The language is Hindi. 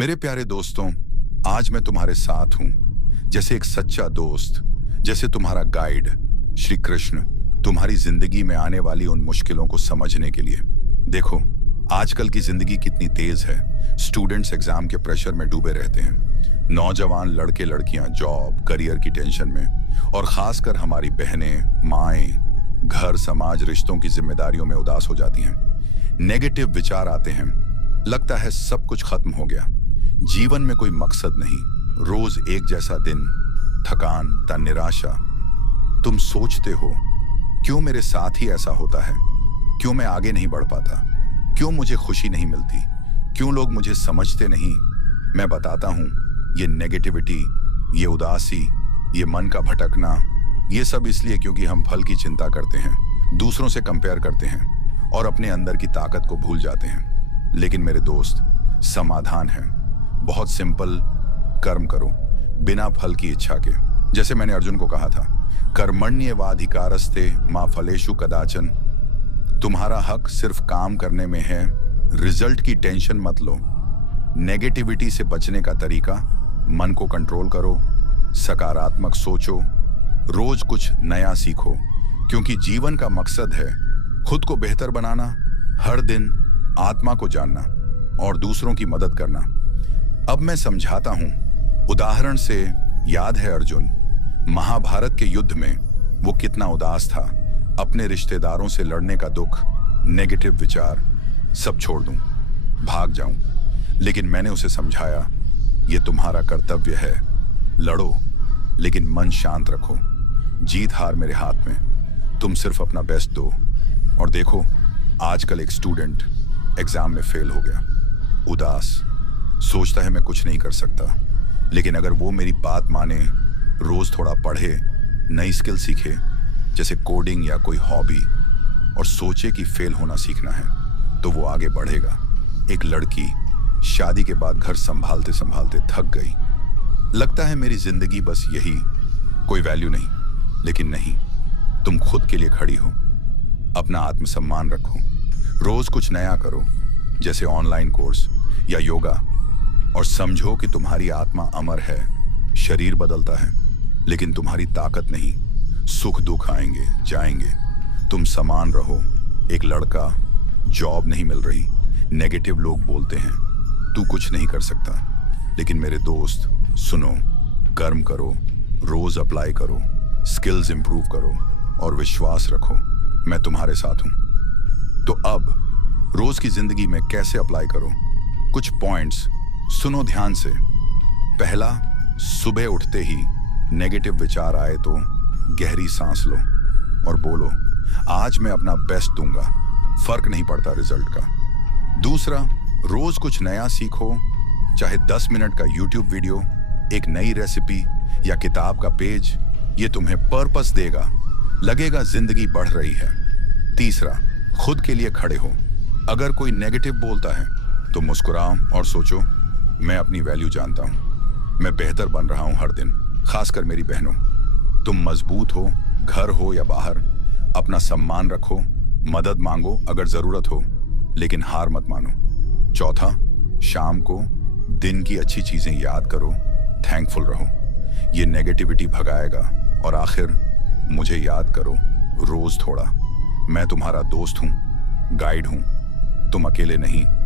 मेरे प्यारे दोस्तों, आज मैं तुम्हारे साथ हूं, जैसे एक सच्चा दोस्त, जैसे तुम्हारा गाइड श्री कृष्ण, तुम्हारी जिंदगी में आने वाली उन मुश्किलों को समझने के लिए। देखो, आजकल की जिंदगी कितनी तेज है। स्टूडेंट्स एग्जाम के प्रेशर में डूबे रहते हैं, नौजवान लड़के लड़कियां जॉब करियर की टेंशन में, और खासकर हमारी बहनें माएं घर समाज रिश्तों की जिम्मेदारियों में उदास हो जाती हैं। नेगेटिव विचार आते हैं, लगता है सब कुछ खत्म हो गया, जीवन में कोई मकसद नहीं, रोज एक जैसा दिन, थकान ता निराशा। तुम सोचते हो, क्यों मेरे साथ ही ऐसा होता है, क्यों मैं आगे नहीं बढ़ पाता, क्यों मुझे खुशी नहीं मिलती, क्यों लोग मुझे समझते नहीं। मैं बताता हूं, ये नेगेटिविटी, ये उदासी, ये मन का भटकना, ये सब इसलिए क्योंकि हम फल की चिंता करते हैं, दूसरों से कंपेयर करते हैं और अपने अंदर की ताकत को भूल जाते हैं। लेकिन मेरे दोस्त, समाधान है, बहुत सिंपल। कर्म करो बिना फल की इच्छा के। जैसे मैंने अर्जुन को कहा था, कर्मण्येवाधिकारस्ते मा फलेषु कदाचन। तुम्हारा हक सिर्फ काम करने में है, रिजल्ट की टेंशन मत लो। नेगेटिविटी से बचने का तरीका, मन को कंट्रोल करो, सकारात्मक सोचो, रोज कुछ नया सीखो, क्योंकि जीवन का मकसद है खुद को बेहतर बनाना, हर दिन आत्मा को जानना और दूसरों की मदद करना। अब मैं समझाता हूं, उदाहरण से। याद है अर्जुन, महाभारत के युद्ध में वो कितना उदास था, अपने रिश्तेदारों से लड़ने का दुख, नेगेटिव विचार, सब छोड़ दूं, भाग जाऊं। लेकिन मैंने उसे समझाया, ये तुम्हारा कर्तव्य है, लड़ो लेकिन मन शांत रखो, जीत हार मेरे हाथ में, तुम सिर्फ अपना बेस्ट दो। और देखो, आजकल एक स्टूडेंट एग्जाम में फेल हो गया, उदास, सोचता है मैं कुछ नहीं कर सकता। लेकिन अगर वो मेरी बात माने, रोज थोड़ा पढ़े, नई स्किल सीखे, जैसे कोडिंग या कोई हॉबी, और सोचे कि फेल होना सीखना है, तो वो आगे बढ़ेगा। एक लड़की शादी के बाद घर संभालते संभालते थक गई, लगता है मेरी जिंदगी बस यही, कोई वैल्यू नहीं। लेकिन नहीं, तुम खुद के लिए खड़ी हो, अपना आत्मसम्मान रखो, रोज कुछ नया करो, जैसे ऑनलाइन कोर्स या योगा, और समझो कि तुम्हारी आत्मा अमर है। शरीर बदलता है लेकिन तुम्हारी ताकत नहीं। सुख दुख आएंगे जाएंगे, तुम समान रहो। एक लड़का, जॉब नहीं मिल रही, नेगेटिव लोग बोलते हैं तू कुछ नहीं कर सकता। लेकिन मेरे दोस्त सुनो, कर्म करो, रोज अप्लाई करो, स्किल्स इंप्रूव करो और विश्वास रखो, मैं तुम्हारे साथ हूं। तो अब रोज की जिंदगी में कैसे अप्लाई करो, कुछ पॉइंट्स सुनो ध्यान से। पहला, सुबह उठते ही नेगेटिव विचार आए तो गहरी सांस लो और बोलो, आज मैं अपना बेस्ट दूंगा, फर्क नहीं पड़ता रिजल्ट का। दूसरा, रोज कुछ नया सीखो, चाहे 10 मिनट का यूट्यूब वीडियो, एक नई रेसिपी या किताब का पेज, ये तुम्हें पर्पस देगा, लगेगा जिंदगी बढ़ रही है। तीसरा, खुद के लिए खड़े हो, अगर कोई नेगेटिव बोलता है तो मुस्कुराओ और सोचो, मैं अपनी वैल्यू जानता हूं, मैं बेहतर बन रहा हूं हर दिन। खासकर मेरी बहनों, तुम मजबूत हो, घर हो या बाहर, अपना सम्मान रखो, मदद मांगो अगर जरूरत हो, लेकिन हार मत मानो। चौथा, शाम को दिन की अच्छी चीजें याद करो, थैंकफुल रहो, ये नेगेटिविटी भगाएगा। और आखिर, मुझे याद करो, रोज थोड़ा। मैं तुम्हारा दोस्त हूं, गाइड हूं, तुम अकेले नहीं।